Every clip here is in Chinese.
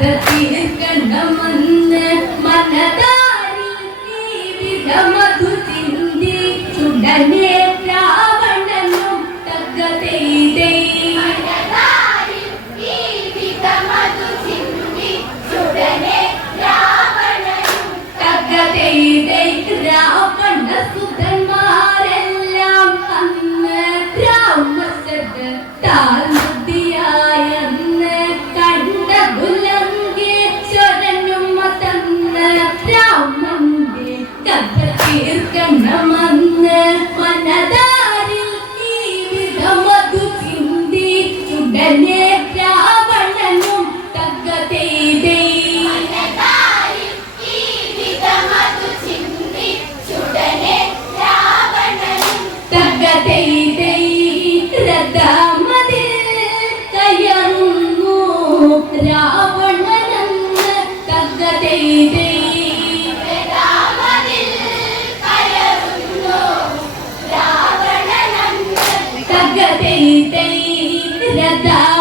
other da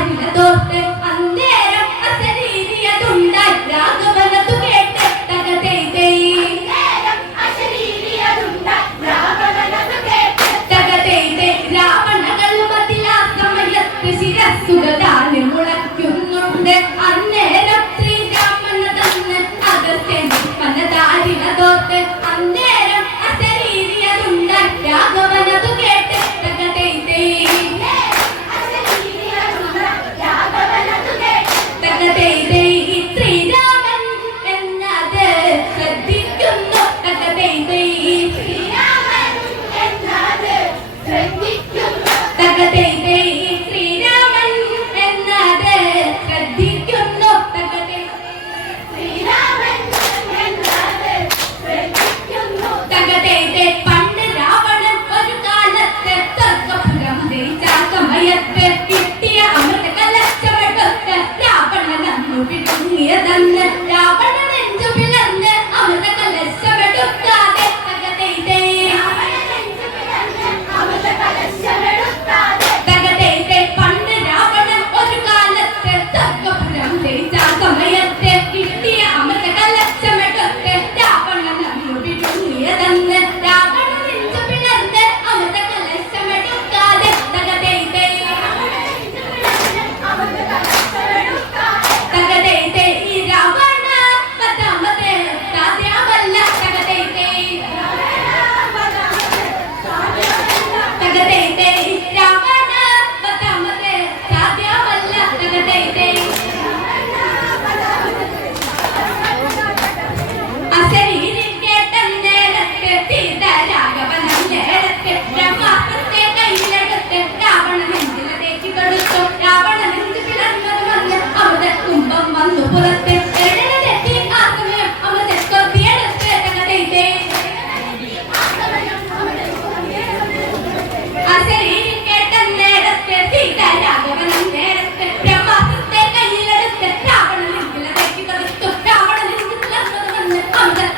മനതാരില 감자